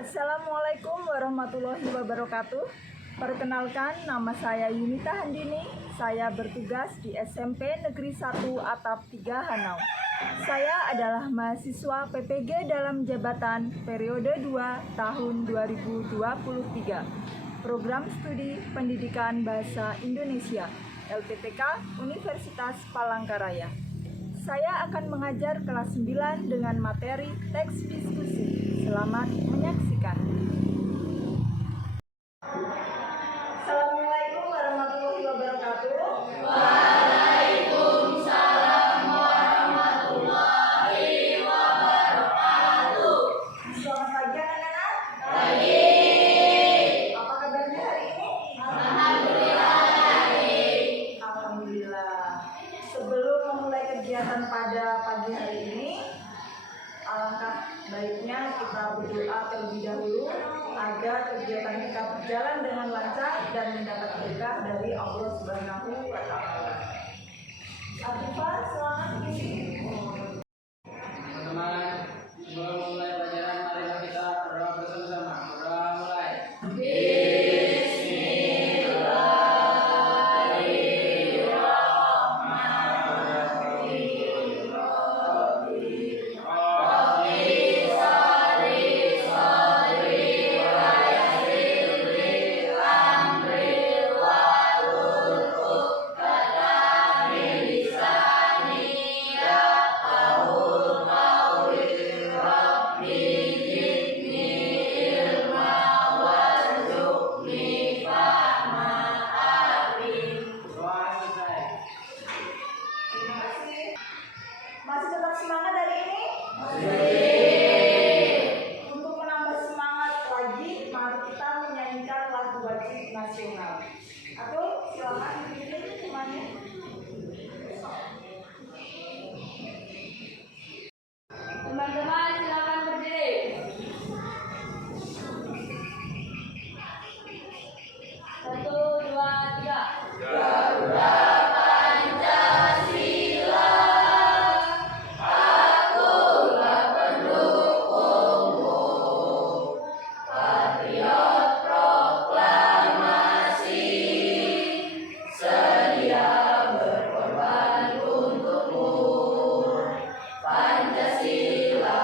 Assalamualaikum warahmatullahi wabarakatuh. Perkenalkan, nama saya Yunita Handini. Saya bertugas di SMP Negeri 1 Atap 3 Hanau. Saya adalah mahasiswa PPG dalam jabatan periode 2 tahun 2023. Program Studi Pendidikan Bahasa Indonesia LPTK Universitas Palangkaraya. Saya akan mengajar kelas 9 dengan materi teks diskusi. Selamat menyaksikan. Assalamualaikum warahmatullahi wabarakatuh. Waalaikumsalam warahmatullahi wabarakatuh. Selamat pagi anak-anak. Pagi. Apa kabarnya hari ini? Alhamdulillah baik. Alhamdulillah. Sebelum memulai kegiatan pada pagi hari ini, alangkah baiknya kita berdoa terlebih dahulu agar kegiatan kita berjalan dengan lancar dan mendapat berkah dari Allah Subhanahu wa Ta'ala. Afifah, selamat isi. Teman-teman, sebelum memulai pelajaran, mari kita berdoa bersama-sama. Berdoa mulai. Doa selesai. Terima kasih. Masih tetap semangat hari ini? Untuk menambah semangat lagi, mari kita menyanyikan lagu wajib nasional. Atau silakan dipilih temannya. Teman-teman silakan berdiri. Satu, dua, tiga. Pancasila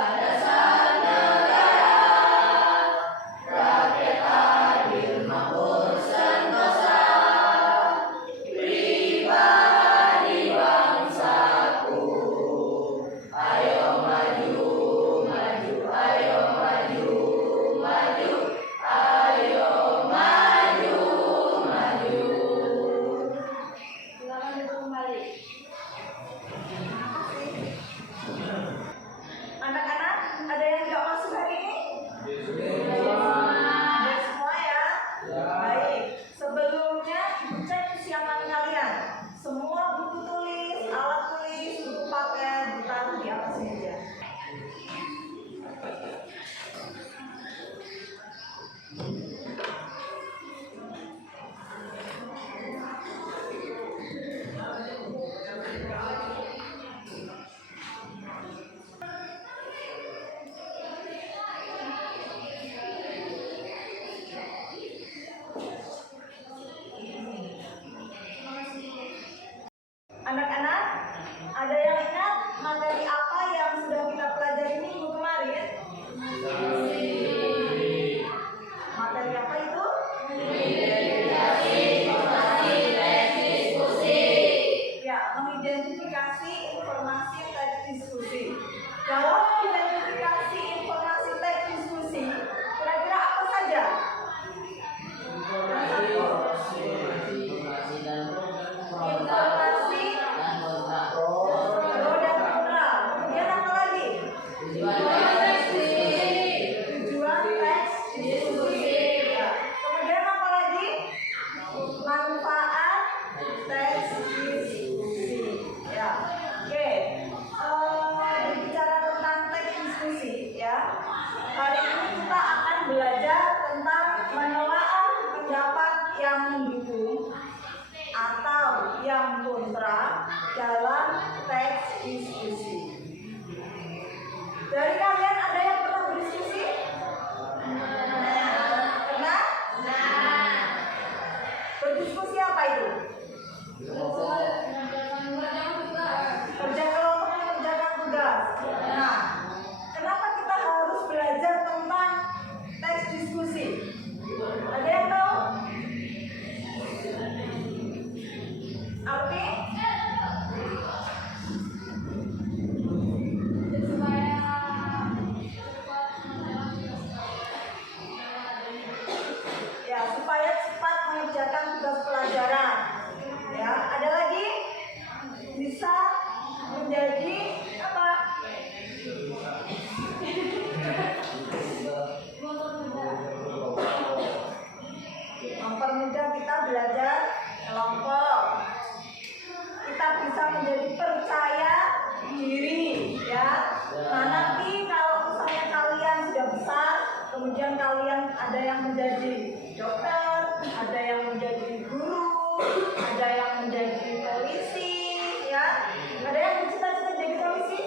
ada yang menjadi dokter, ada yang menjadi guru, ada yang menjadi polisi, ya. Ada yang bercita-cita jadi polisi?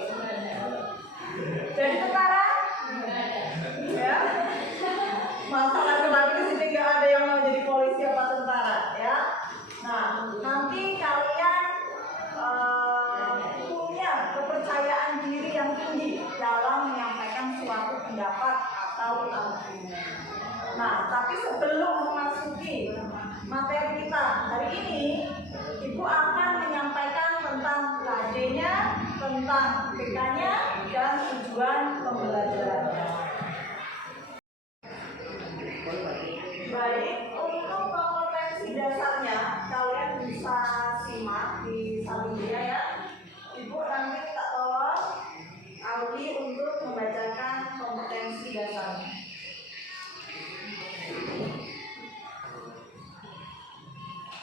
Jadi tentara? Ya. Masa laki-laki di sini nggak ada yang mau jadi polisi apa tentara, ya. Nah, nanti kalian punya kepercayaan diri yang tinggi dalam menyampaikan suatu pendapat atau argumen. Nah, tapi sebelum memasuki materi kita hari ini, Ibu akan menyampaikan tentang KD-nya, tentang BK-nya, dan tujuan pembelajarannya. Baik, untuk kompetensi dasarnya kalian bisa simak di sampingnya ya. Ibu nanti tak tolong Audi untuk membacakan kompetensi dasarnya.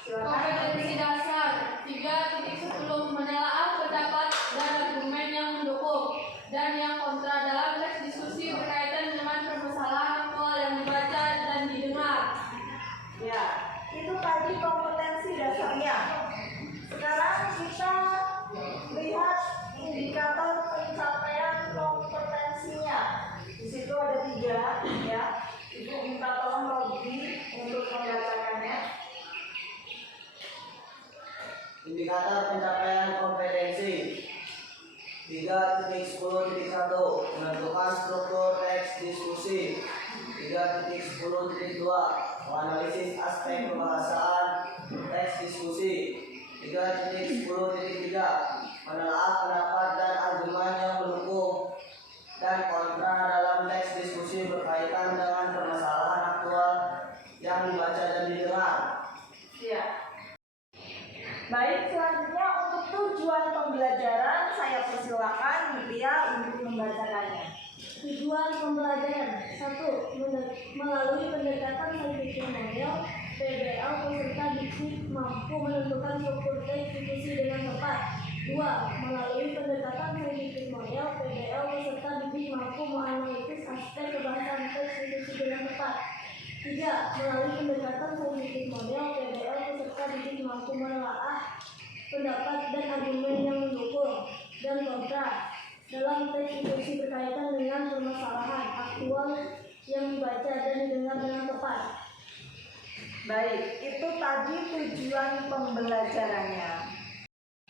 Kompetensi dasar 3.10 menelaah pendapat dan argumen yang mendukung dan yang kontra dalam teks diskusi berkaitan dengan permasalahan aktual yang dibaca dan didengar. Ya, itu tadi kompetensi dasarnya. Sekarang kita lihat indikator pencapaian kompetensinya. Di situ ada 3, ya. Ibu minta tolong Robi untuk membacakannya. Indikator pencapaian kompetensi 3.10.1 menentukan struktur teks diskusi. 3.10.2 menganalisis aspek pembahasan teks diskusi. 3.10.3 menelaah pendapat dan argumen yang mendukung dan kontra dalam teks diskusi berkaitan dengan permasalahan aktual yang dibaca dan didengar. Ya. Baik, selanjutnya untuk tujuan pembelajaran saya persilakan Mutia untuk membacakannya. Tujuan pembelajaran 1. Melalui pendekatan saintifik model, PBL peserta didik mampu menentukan struktur teks diskusi dengan tepat. 2. Melalui pendekatan saintifik model, PBL peserta didik mampu menganalisis aspek pembahasan teks diskusi dengan tepat. 3. Melalui pendekatan saintifik model, PBL peserta didik mampu menelaah pendapat dan argumen yang mendukung dan kontra dalam teks diskusi berkaitan dengan permasalahan aktual yang dibaca dan didengar dengan tepat. Baik, itu tadi tujuan pembelajarannya.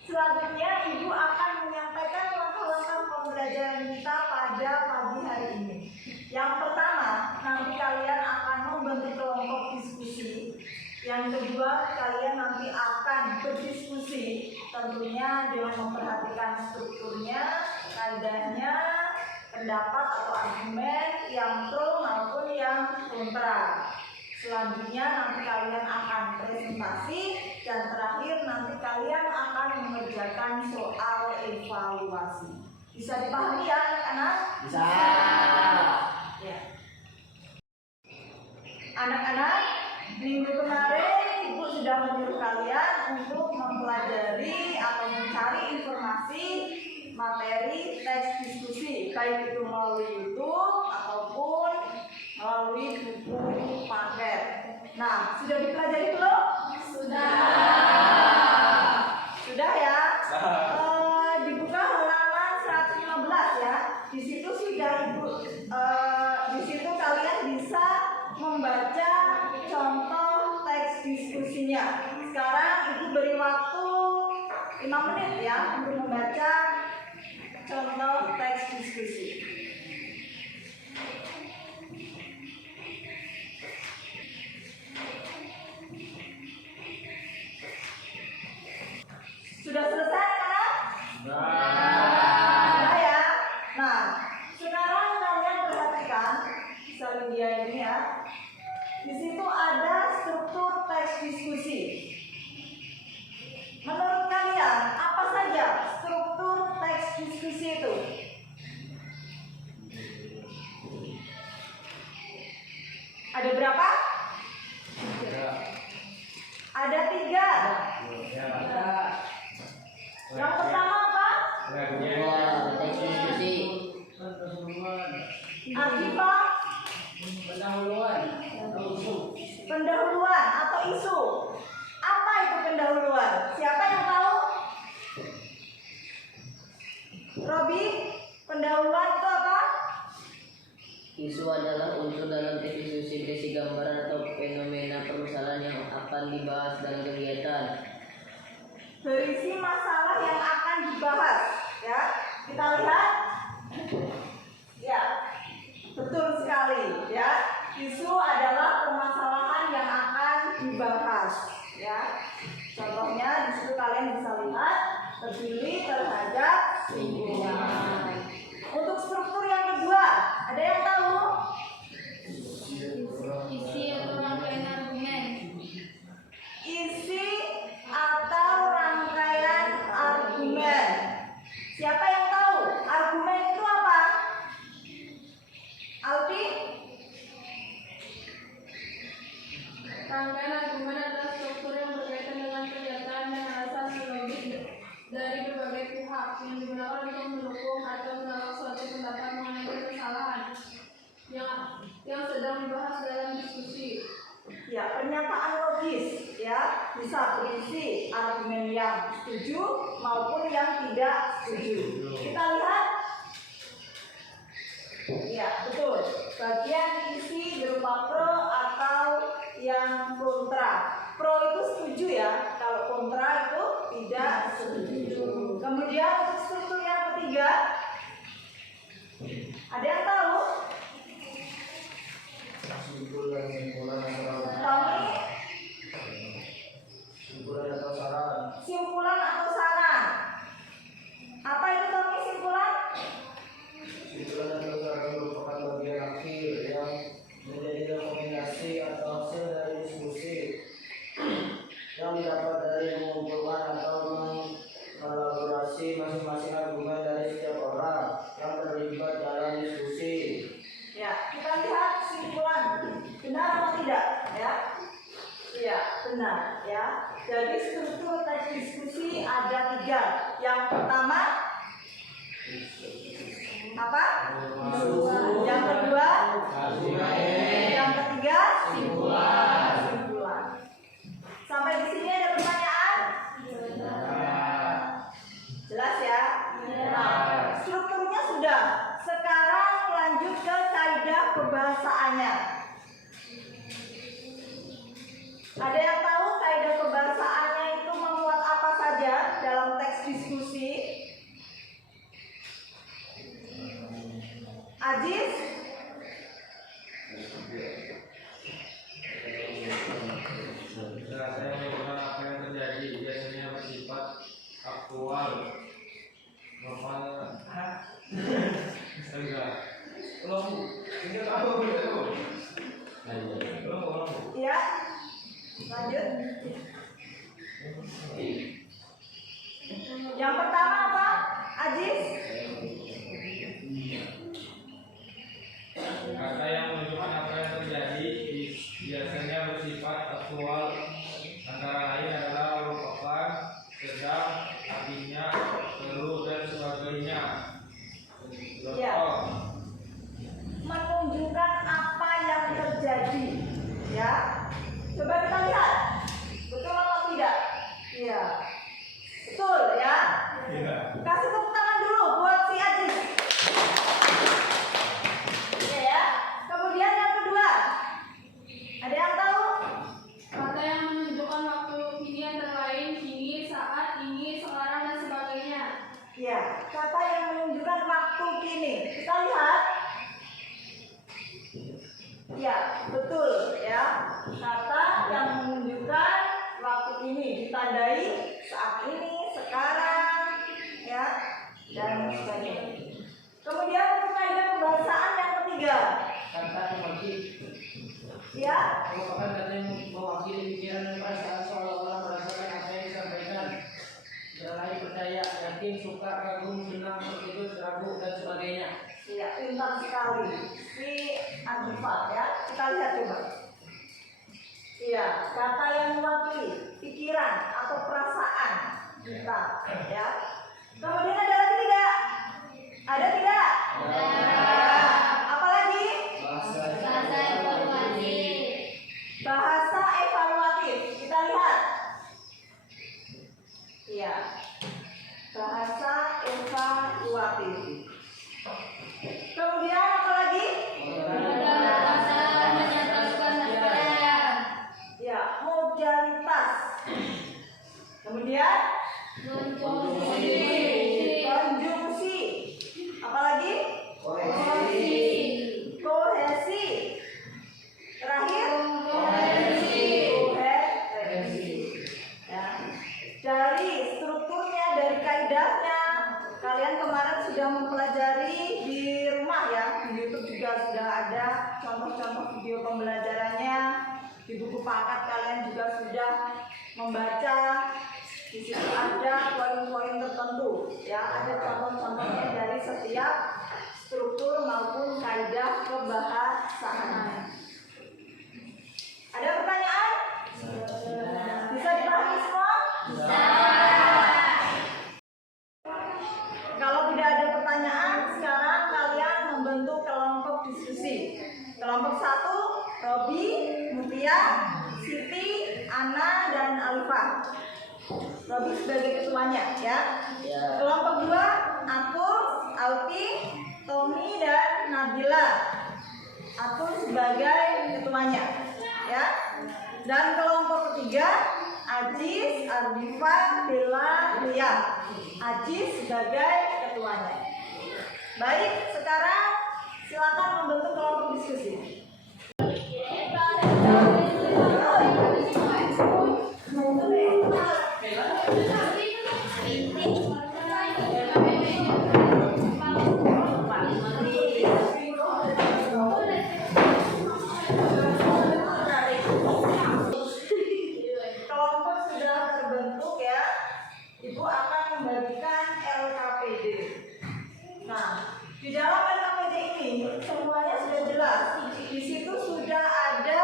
Selanjutnya Ibu akan menyampaikan langkah-langkah pembelajaran kita pada pagi hari ini. Yang pertama, nanti kalian akan membentuk kelompok diskusi. Yang kedua, kalian nanti akan berdiskusi, tentunya dengan memperhatikan strukturnya, kaidahnya, pendapat atau argumen yang pro maupun yang kontra. Selanjutnya nanti kalian akan presentasi, dan terakhir nanti kalian akan mengerjakan soal evaluasi. Bisa dipahami ya anak-anak? Bisa. Ya. Anak-anak, minggu kemarin Ibu sudah menyuruh kalian untuk mempelajari atau mencari informasi materi teks diskusi, baik itu melalui YouTube ataupun melalui buku paket. Nah, sudah dipelajari belum? Sudah. Sudah ya? Dibuka halaman 115 ya. Di situ sudah di situ kalian bisa membaca contoh teks diskusinya. Sekarang Ibu beri waktu 5 menit ya untuk membaca contoh teks diskusi. Sudah selesai kan? Sudah ya. Nah, sekarang kalian perhatikan salin dia ini ya. Di situ ada struktur teks diskusi. Menurut kalian apa saja struktur teks diskusi itu? Ada berapa? Ada 3. Yang pertama apa? Archiva. Pendahuluan atau isu. Pendahuluan atau isu. Apa itu pendahuluan? Siapa yang tahu? Robi, pendahuluan itu apa? Isu adalah unsur dalam teks diskusi berisi gambaran atau fenomena permasalahan yang akan dibahas dalam kegiatan. Berisi masalah yang akan dibahas, ya. Kita lihat. Ya. Betul sekali, ya. Isu adalah permasalahan yang akan dibahas, ya. Contohnya di situ kalian bisa lihat berdiri terhadap lingkungan. Untuk struktur yang kedua, ada yang tahu? Isi atau rangkaian argumen. Isi atau rangkaian argumen. Siapa yang tahu? Argumen itu apa? Alfi? Rangkaian argumen adalah struktur yang berkaitan dengan pernyataan dan alasan logis dari berbagai pihak yang digunakan untuk mendukung atau menolak suatu pendapat mengenai permasalahan yang sedang dibahas dalam diskusi. Ya, pernyataan logis, ya, bisa berisi argumen yang setuju maupun yang tidak setuju. Kita lihat. Ya, betul. Bagian isi berupa pro atau yang kontra. Pro itu setuju, ya. Kalau kontra itu tidak setuju. Kemudian untuk struktur yang ketiga, ada yang tahu? Simpulan atau Tommy? simpulan atau saran. Simpulan atau saran. Apa itu Tommy simpulan? Simpulan atau saran merupakan bagian akhir yang menjadi rekomendasi atau hasil dari diskusi yang didapat dari mengumpulkan atau mengelaborasi masing-masing argumen dari setiap orang yang terlibat dalam diskusi. Ya, kita lihat simpulan. Benar atau tidak? Ya. Iya, benar, ya. Jadi struktur teks diskusi ada 3. Yang pertama apa? Yang kedua? Yang ketiga? Simpulan. Sampai di sini ada pertanyaan? Jelas ya? Nah, strukturnya sudah. Sekarang lanjut ke kaidah kebahasaannya. Ada yang tahu kaidah kebahasaannya itu memuat apa saja dalam teks diskusi? Aziz? Saya melakukan apa yang terjadi biasanya bersifat aktual. Enggak. Ya. Lanjut. Yang pertama apa? Aziz? Kata yang menunjukkan apa yang terjadi biasanya bersifat aktual, antara lain adalah merupakan, sedang, artinya, perlu dan sebagainya. Ya. Menunjukkan apa yang terjadi, ya. Coba kita lihat, betul atau tidak? Iya, betul ya. Kasih tepuk tangan dulu buat si Aziz. Iya ya. Kemudian yang kedua, ada yang tahu? Kata yang menunjukkan waktu kini antara lain kini, saat, ini, sekarang dan sebagainya. Ya, kata yang menunjukkan waktu kini. Kita lihat. Ya, betul ya. Kata yang menunjukkan waktu ini ditandai saat ini, sekarang, ya, dan sebagainya. Kemudian untuk kaidah kebahasaan yang ketiga. Kata mewakili. Ya, Merupakan kata yang mewakili pikiran dan perasaan seolah-olah merasakan apa yang disampaikan. Antara lain percaya, yakin, suka, kagum, senang, terkejut, ragu, dan sebagainya. ya, pintar sekali. Si Adifa ya. Kita lihat coba. Iya, kata yang mewakili pikiran atau perasaan kita, ya. Kemudian ada lagi tidak? Ada tidak? Ada. Apa lagi? Bahasa contoh-contoh video pembelajarannya. Di buku paket kalian juga sudah membaca. Di situ ada poin-poin tertentu, ya, ada contoh-contohnya dari setiap struktur maupun kaidah kebahasaan. Ada pertanyaan? Bisa dipahami semua? Bisa. Kalau tidak ada pertanyaan, sekarang kalian membentuk kelompok diskusi. Kelompok 1, Robi, Mutia, Siti, Ana, dan Alifah. Robi sebagai ketuanya, ya. Kelompok 2, aku, Alfi, Tommy, dan Nabila. Aku sebagai ketuanya, ya. Dan kelompok ketiga, Ajis, Ardifa, Bella, Ria. Ajis sebagai ketuanya. Baik, sekarang silakan membentuk kelompok diskusi. Kelompok sudah terbentuk, ya. Ibu akan membagikan LKPD. Nah, di dalam LKPD ini semuanya sudah jelas. Di situ sudah ada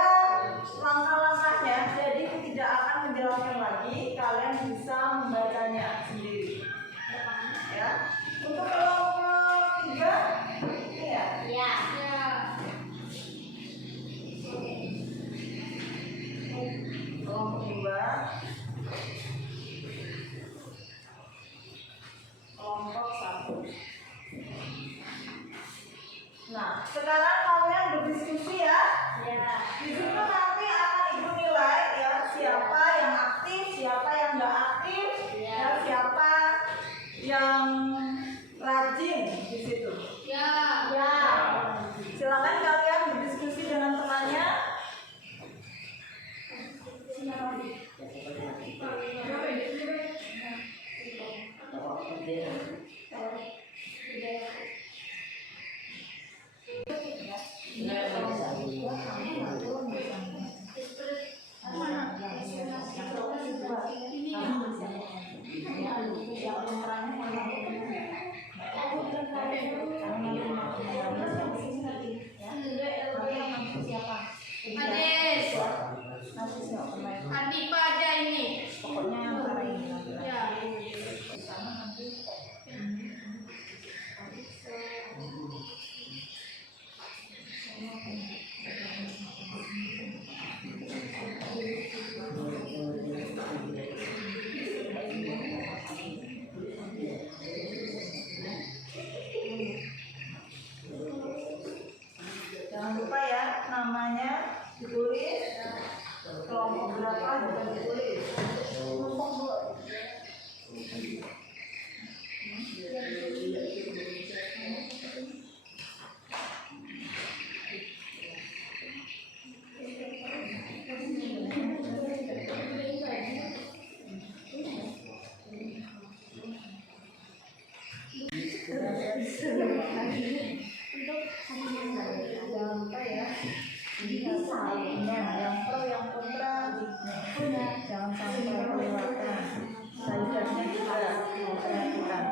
langkah-langkahnya, jadi tidak akan menjelaskan lagi. Kalian bisa membacanya sendiri. Ya. Untuk kelompok 3, ini ya. Kelompok 2, kelompok 1. Nah, sekarang kalian berdiskusi, ya. Di situ nanti akan ibu nilai, ya, siapa yang aktif, siapa yang nggak aktif, ya, siapa yang rajin di situ. Ya. Silakan kalian berdiskusi dengan temannya. Adis. Ardifa aja ini. Pokoknya yang antara ini. Ya. Jangan lupa, ya, namanya ditulis, kelompok berapa juga ditulis. Jangan lupa, ya, salingnya, yang pro yang kontra, jangan sampai kelewatan. Kaidahnya juga perhatikan.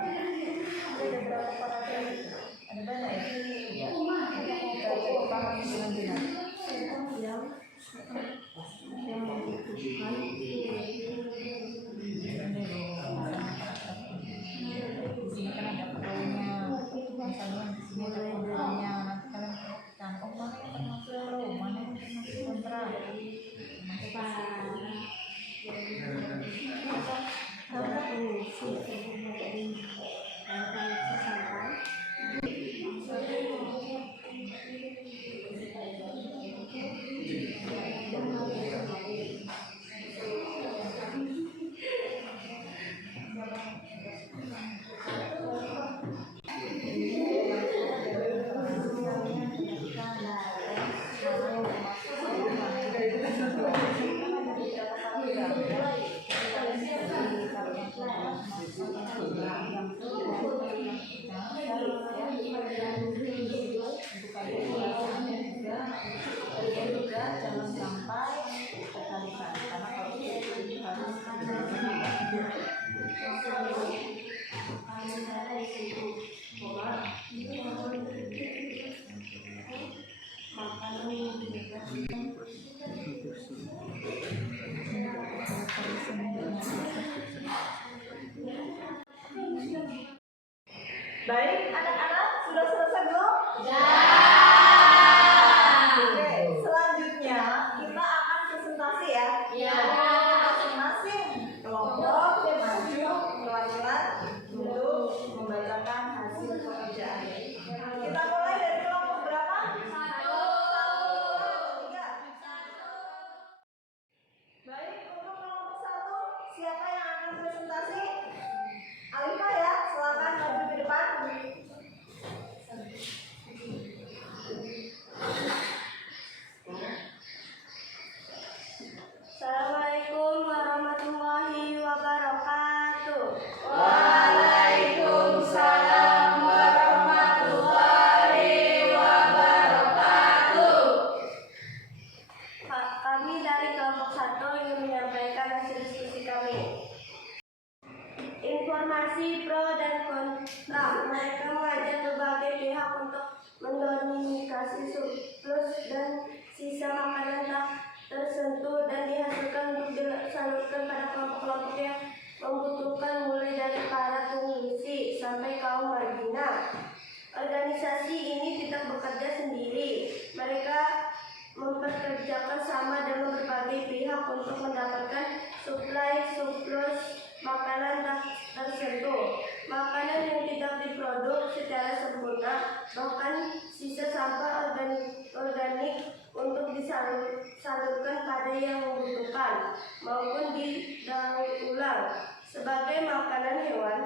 Ada beberapa paragraf, ada banyak, ya. Kita coba pahami dengan benar. Di sini kan ada pro-nya, misalnya di sini ada kontranya. Nanti kalian perhatikan, oh, mana yang termasuk pro, mana yang termasuk kontra. Baik, anak-anak sudah selesai belum? Oke, selanjutnya kita akan presentasi ya. Masing-masing kelompok maju mewakilkan untuk membacakan hasil pekerjaan. Kita mulai dari kelompok berapa? Satu, tiga. Baik, untuk kelompok satu, siapa yang akan presentasi? Alifah ya, silakan maju ke depan. Assalamualaikum warahmatullahi wabarakatuh. Waalaikumsalam warahmatullahi wabarakatuh. Kami dari kelompok 1 ingin menyampaikan hasil diskusi kami. Informasi pro dan kontra. Mereka mengajak berbagai pihak untuk mendominasi surplus dan sisa makanan tak tersentuh dan dihasilkan untuk disalurkan pada kelompok-kelompok yang membutuhkan, mulai dari para pengungsi sampai kaum marginal. Organisasi ini tidak bekerja sendiri. Mereka memperkerjakan sama dengan berbagai pihak untuk mendapatkan suplai surplus makanan tak tersentuh, makanan yang tidak diproduksi secara sempurna, bahkan sisa sampah organik untuk disalurkan pada yang membutuhkan maupun didaur ulang sebagai makanan hewan.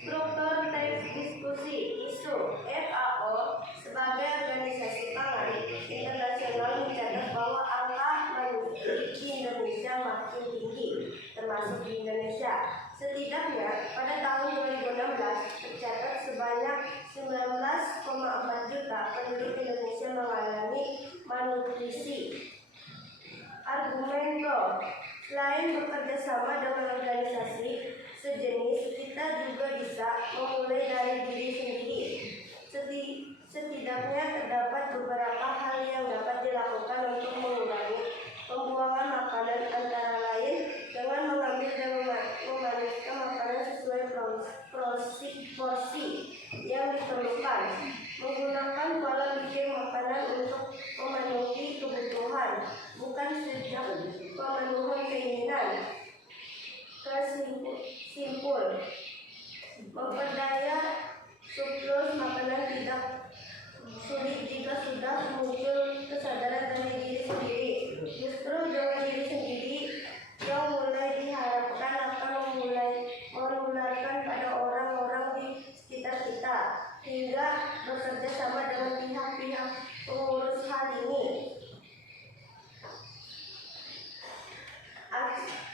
Struktur teks diskusi isu FAO sebagai organisasi pangan internasional mencatat bahwa angka malnutrisi di Indonesia makin tinggi, termasuk di Indonesia. Setidaknya pada tahun 2016 tercatat sebanyak 19,4 juta penduduk Indonesia mengalami malnutrisi. Argumen pro, selain bekerja sama dengan organisasi sejenis, kita juga bisa memulai dari diri sendiri. Setidaknya terdapat beberapa hal yang dapat dilakukan untuk mengurangi pembuangan makanan, antara lain dengan mengambil dan memaniskan makanan sesuai porsi yang diperlukan, menggunakan pola pikir makanan untuk memenuhi kebutuhan, bukan sejak pemenuhan keinginan. Simpul, memperdaya surplus makanan tidak sulit jika sudah muncul kesadaran dari diri sendiri. Justru dengan diri sendiri yang mulai diharapkan akan menularkan pada orang-orang di sekitar kita, hingga bekerja sama dengan pihak-pihak pengurus hal ini.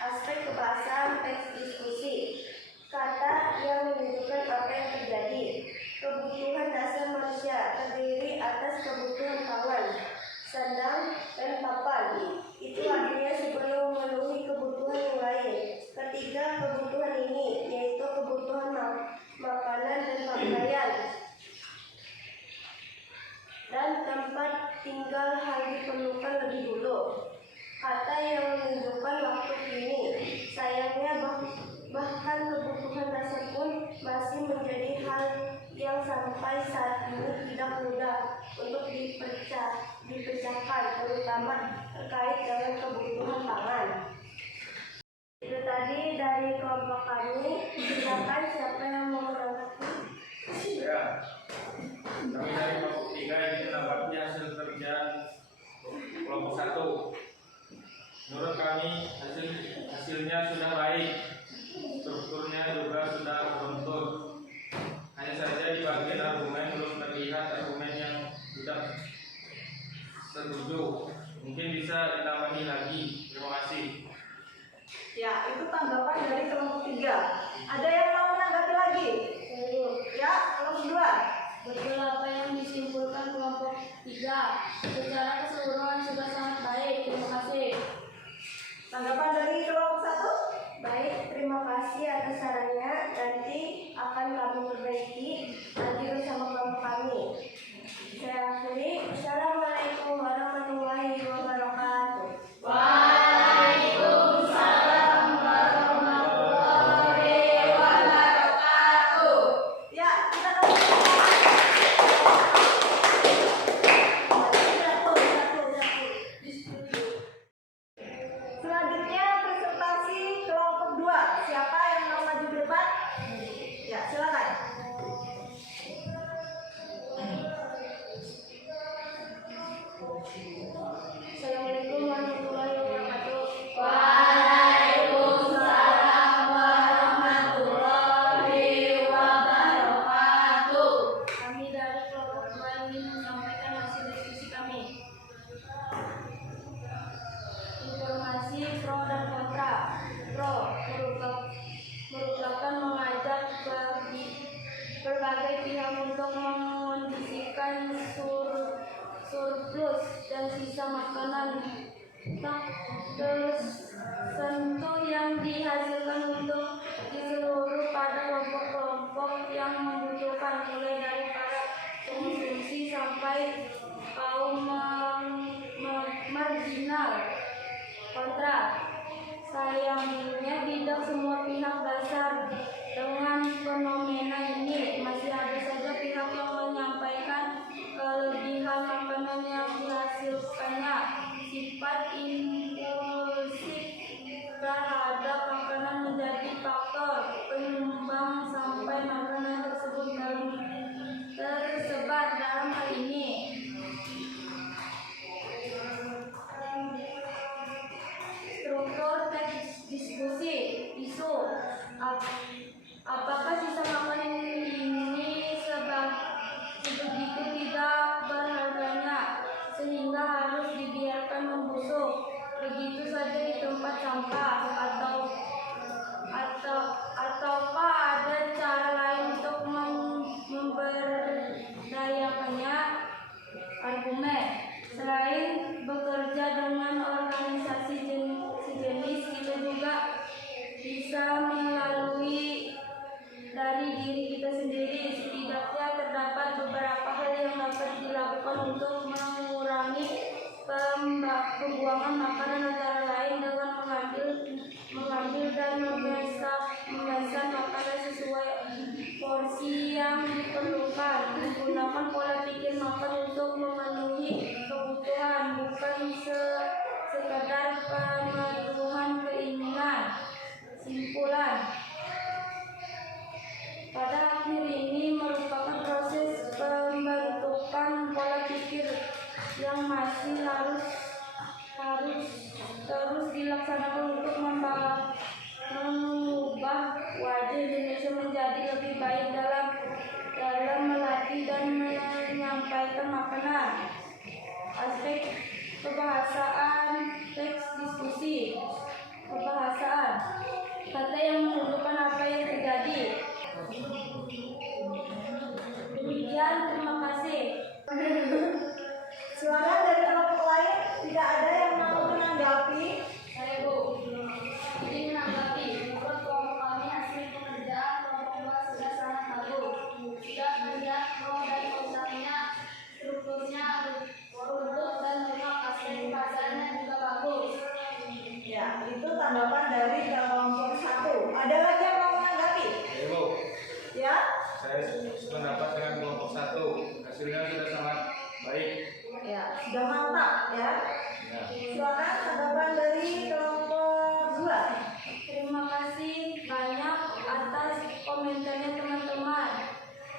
Aspek kebahasan teks diskusi, kata yang menunjukkan apa yang terjadi. Kebutuhan dasar manusia terdiri atas kebutuhan pangan, sandang, dan papan. Itu artinya sebelum memenuhi kebutuhan yang lain. Ketiga kebutuhan ini yaitu kebutuhan makanan dan pakaian, dan tempat tinggal hal diperlukan lebih dulu. Kata yang menunjukkan waktu kini. Sayangnya bahkan kebutuhan dasar pun masih menjadi hal yang sampai saat ini tidak mudah untuk dipecahkan, terutama terkait dengan kebutuhan pangan. Itu tadi dari kelompok kami. Silakan siapa yang mau menanggapi? Ya, kami dari kelompok 3 ini menanggapi hasil kerjaan kelompok 1. Menurut kami hasilnya sudah baik, strukturnya juga sudah terbentuk. Hanya saja di bagian argumen belum terlihat argumen yang sudah setuju. Mungkin bisa ditambahi lagi. Terima kasih. Ya, itu tanggapan dari kelompok 3. Ada yang mau menanggapi lagi? Ya, kelompok 2. Betul apa yang disimpulkan kelompok 3. Secara keseluruhan sudah sangat baik. Terima kasih. Tanggapan dari kelompok 1? Baik, terima kasih atas sarannya. Nanti akan kami perbaiki lagi bersama kelompok kami. Saya akhiri. Assalamualaikum warahmatullahi wabarakatuh. Waalaikumsalam warahmatullahi wabarakatuh. surplus dan sisa makanan tak tersentuh yang dihasilkan untuk diseluruh pada kelompok-kelompok yang membutuhkan, mulai dari para pengonsumsi sampai kaum marginal. Kontra, sayangnya tidak semua pihak dasar dengan fenomena ini. Masih ada saja pihak yang menyampaikan kelebihan makanan yang dihasilkannya. Sifat impulsif terhadap makanan menjadi faktor penyumbang sampai makanan tersebut tersebar dalam hal ini. Struktur teks diskusi isu. Apakah sisa makanan ini sebegitu tidak berharganya sehingga harus dibiarkan membusuk begitu saja di tempat sampah, ataukah ada cara lain untuk memberdayakannya? Argumen: selain bekerja dengan organisasi sejenis, kita juga bisa melalui dari diri kita sendiri. Setidaknya terdapat beberapa hal yang dapat dilakukan untuk mengurangi pembuangan makanan, antara lain dengan mengambil dan memesan makanan sesuai porsi yang diperlukan, menggunakan pola pikir makan untuk memenuhi kebutuhan, bukan sekadar pemenuhan keinginan. Simpulan: pada akhir ini merupakan proses pembentukan pola pikir yang masih harus terus dilaksanakan untuk mengubah wajah Indonesia menjadi lebih baik dalam melatih dan menyampaikan makanan. Aspek kebahasaan teks diskusi. Kebahasaan, kata yang menunjukkan apa yang terjadi. Demikian, terima kasih. Suara dari kelompok lain, tidak ada yang mau menanggapi. Saya Bu, izin menanggapi. Menurut kelompok kami, hasil pekerjaan kelompok 2 sudah sangat bagus. Sudah melihat pro dan kontranya, strukturnya runtuh dan memang hasil pasarnya juga bagus. Ya, itu tanggapan dari kelompok 1. Ada lagi yang mau menanggapi? Ibu, Ya? saya sependapat dengan kelompok 1. Hasilnya sudah sangat baik. Ya, sudah mantap ya. Ya. Silakan tanggapan dari kelompok 2. Terima kasih banyak atas komentarnya teman-teman.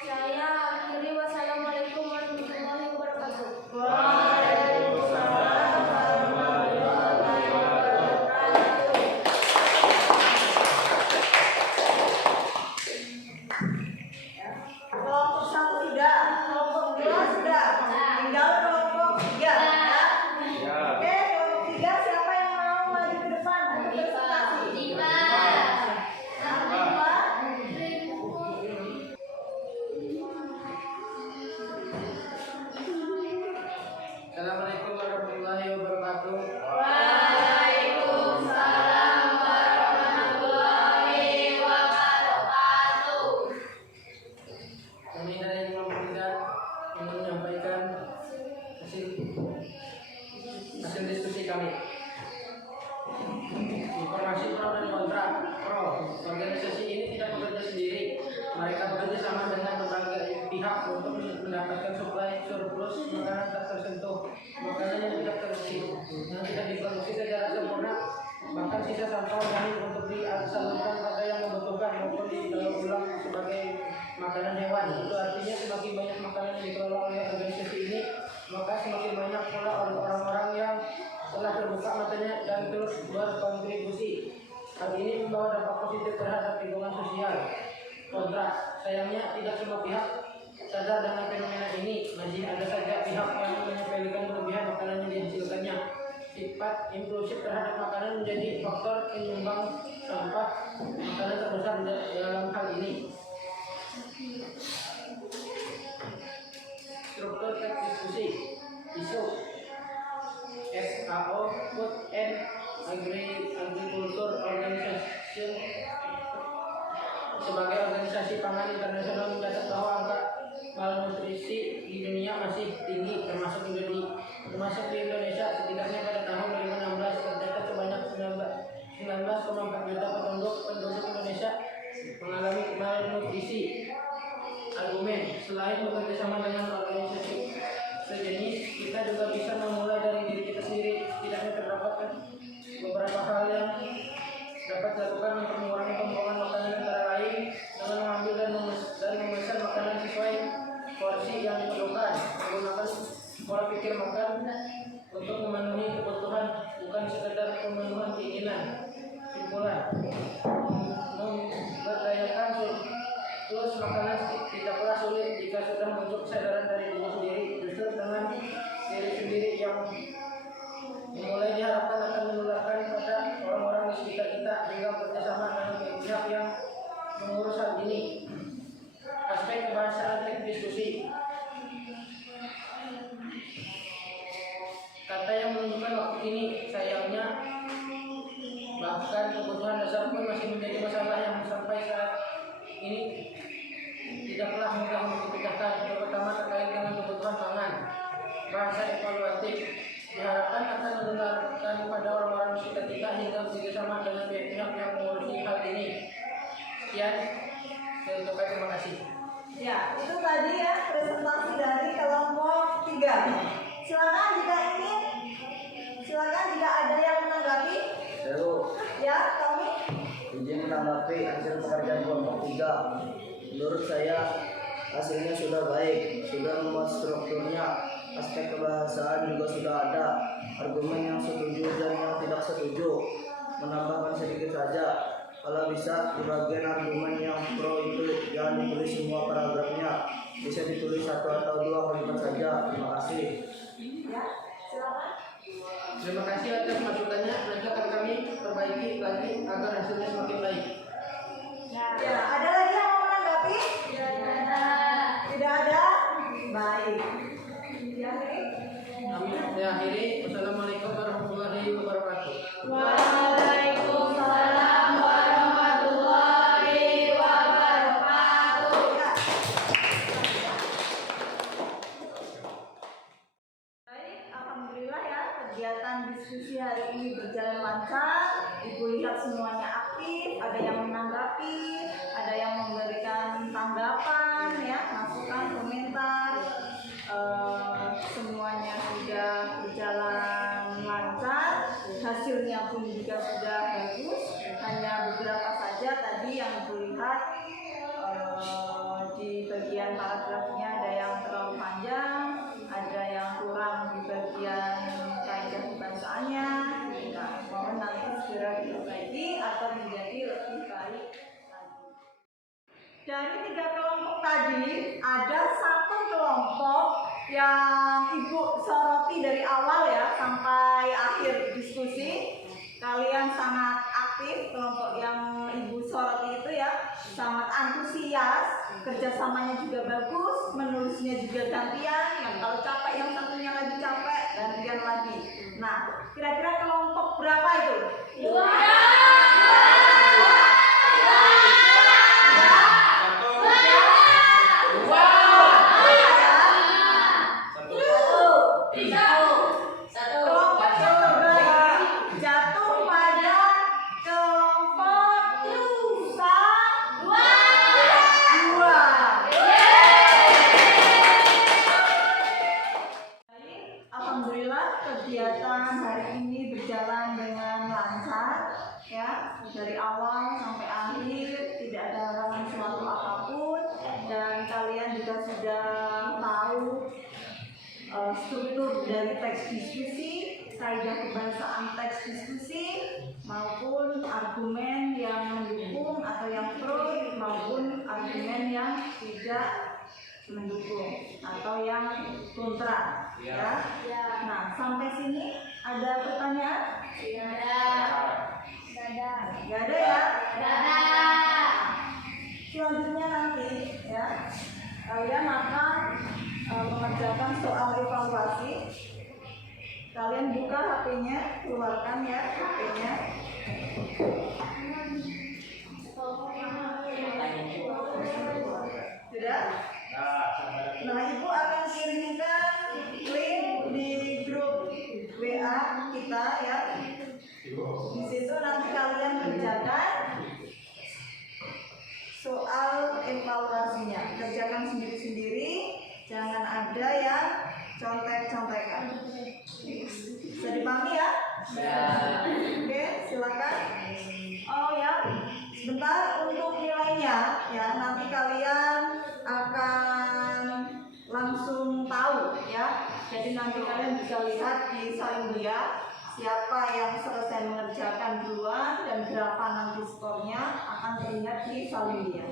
Saya akhiri, wassalamualaikum warahmatullahi wabarakatuh. Waalaikumsalam warahmatullahi wabarakatuh. Kelompok 1 sudah, kelompok 2 sudah, tinggal kelompok 3 ya. Ya. Oke, kelompok 3 siapa yang mau maju ke depan untuk presentasi? Assalamualaikum warahmatullahi wabarakatuh. Waalaikumsalam warahmatullahi wabarakatuh. Kami dari kelompok 3 ingin menyampaikan hasil diskusi kami. Informasi pro dan kontra. Pro, organisasi ini tidak bekerja sendiri. Mereka bekerja sama dengan berbagai pihak untuk mendapatkan suplai surplus makanan tak tersentuh, makanan yang tidak diproduksi secara sempurna, bahkan sisa sampah organik untuk disalurkan pada yang membutuhkan maupun didaur ulang sebagai makanan hewan. Itu artinya semakin banyak makanan yang dikelola oleh organisasi ini, maka semakin banyak pula orang-orang yang telah terbuka matanya dan terus berkontribusi. Hal ini membawa dampak positif terhadap lingkungan sosial. Kontra, sayangnya tidak semua pihak sadar dengan fenomena ini. Masih ada saja pihak yang menyepelekan kelebihan makanan yang dihasilkannya. Sifat impulsif terhadap makanan menjadi faktor penyumbang sampah makanan terbesar dalam hal ini. Struktur teks diskusi isu. FAO Food and Agriculture Organization sebagai organisasi pangan internasional mencatat bahwa angka malnutrisi di dunia masih tinggi, termasuk di Indonesia. Setidaknya pada tahun 2016 tercatat sebanyak 19,4 juta penduduk Indonesia mengalami malnutrisi. Argumen, selain bekerja sama dengan organisasi sejenis, kita juga bisa memulai dari diri kita sendiri. Setidaknya terdapat beberapa hal yang dapat dilakukan untuk mengurangi pembuangan makanan, antara lain dengan mengambil dan memesan makanan sesuai porsi yang diperlukan, menggunakan pola pikir makan untuk memenuhi kebutuhan, bukan sekedar pemenuhan keinginan. Simpulan, memberdayakan surplus makanan tidaklah sulit jika sudah muncul kesadaran dari diri sendiri. Justru dengan diri sendiri yang memulai diharapkan akan menularkan pada orang-orang di sekitar kita, hingga bekerjasama dengan pihak yang mengurus hal ini. Aspek kebahasaan teks diskusi. Kata yang menunjukkan waktu ini, sayangnya bahkan kebutuhan dasar pun masih menjadi masalah yang sampai saat ini tidaklah mudah untuk dipecahkan, terutama terkait dengan kebutuhan pangan. Bahasa evaluatif diharapkan akan menularkan pada orang-orang di sekitar kita, hingga bekerjasama dengan pihak-pihak yang mengurusi hal ini. Sekian, saya ucapkan terima kasih. Ya, itu tadi ya presentasi dari kelompok 3. Silakan jika ada yang menanggapi. Ya, Tommy. Izin menanggapi hasil pekerjaan kelompok 3. Menurut saya hasilnya sudah baik, sudah membuat strukturnya, aspek kebahasaan juga sudah ada, argumen yang setuju dan yang tidak setuju. Menambahkan sedikit saja, kalau bisa di bagian argumen yang pro itu jangan ditulis semua paragrafnya, bisa ditulis 1 atau 2 kalimat saja. Terima kasih. Ya, silakan. Terima kasih atas masukannya. Nanti akan kami perbaiki lagi agar hasilnya semakin baik. Ya, ada lagi yang mau menanggapi? Tidak ada. Baik. Akhiri. Wassalamualaikum warahmatullahi wabarakatuh. Waalaikumsalam warahmatullahi wabarakatuh. Baik, alhamdulillah ya, kegiatan diskusi hari ini berjalan lancar. Ibu lihat semuanya aktif, ada yang menanggapi, ada yang memberikan tanggapan ya, masukan, komentar. Semuanya sudah berjalan lancar, hasilnya pun juga sudah bagus. Hanya beberapa saja tadi yang kulihat di bagian paragrafnya ada yang terlalu panjang, ada yang kurang di bagian kaidah kebahasaannya. Nah, mohon nanti segera diperbaiki atau menjadi lebih baik lagi. Dari 3 kelompok tadi, ada 1 kelompok yang Ibu soroti dari awal ya sampai akhir diskusi. Kalian sangat aktif, kelompok yang Ibu soroti itu ya, sangat antusias, kerjasamanya juga bagus, menulisnya juga gantian, yang kalau capek yang satunya lagi capek, gantian lagi. Nah, kira-kira kelompok berapa itu? 2. Kegiatan hari ini berjalan dengan lancar ya, dari awal sampai akhir tidak ada halangan suatu apapun, dan kalian juga sudah tahu struktur dari teks diskusi, kaidah kebahasaan teks diskusi, maupun argumen yang mendukung atau yang pro, maupun argumen yang tidak mendukung atau yang kontra ya. Nah, sampai sini ada pertanyaan? Nggak ada ya? Selanjutnya nanti ya, kalian akan mengerjakan soal evaluasi Kalian buka HP-nya, keluarkan ya HP-nya. Sudah? Nah, Ibu akan kirimkan link di grup WA kita ya. Di situ nanti kalian kerjakan soal evaluasinya. Kerjakan sendiri-sendiri, jangan ada yang contek-contekan. Bisa dipahami ya? Oke, silakan. Oh ya, sebentar untuk nilainya ya. Nanti kalian akan langsung tahu ya. Jadi nanti kalian bisa lihat di Salindia siapa yang selesai mengerjakan duluan dan berapa nanti skornya akan terlihat di Salindia.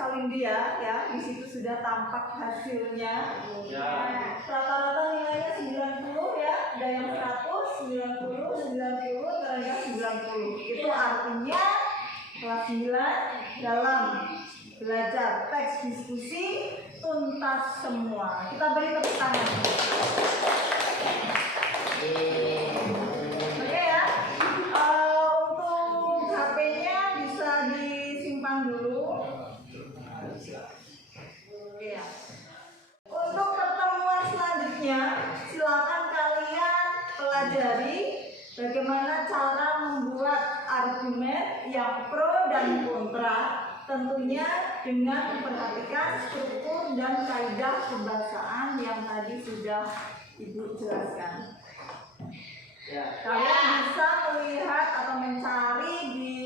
Salindia ya, di situ sudah tampak hasilnya. Rata-rata nilainya 90 ya, ada yang 100, 90, 90, ternyata 90. Itu artinya kelas 9 dalam belajar teks diskusi tuntas semua. Kita beri tepuk tangan. Oke ya, untuk HP-nya bisa disimpan dulu. Oke ya. Untuk pertemuan selanjutnya, silakan kalian pelajari bagaimana cara membuat argumen yang pro dan kontra, tentunya dengan memperhatikan struktur dan kaidah kebahasaan yang tadi sudah Ibu jelaskan. Kalian bisa melihat atau mencari di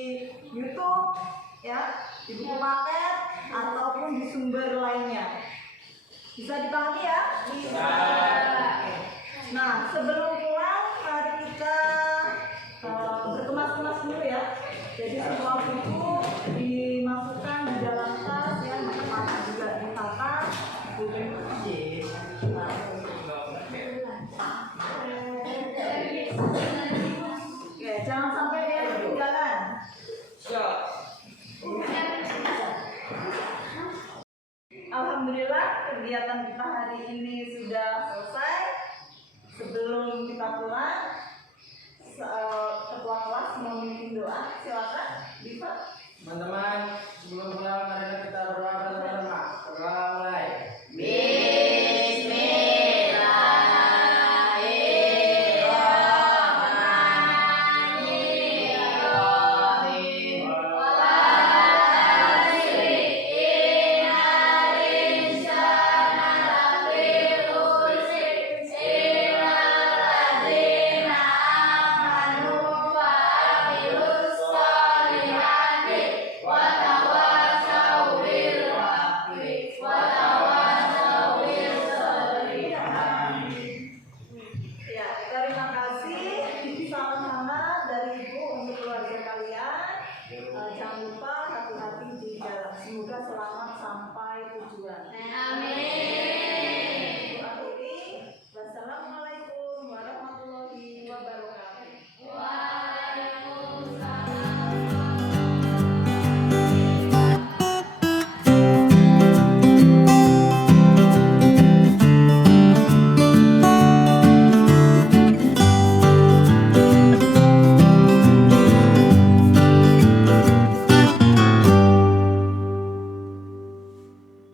YouTube, ya, di buku paket ataupun di sumber lainnya. Bisa dipahami ya? Bisa. Nah, sebelum pulang, mari kita berkemas Oke, jangan sampai dia ketinggalan. Alhamdulillah kegiatan kita hari ini sudah selesai. Sebelum kita pulang,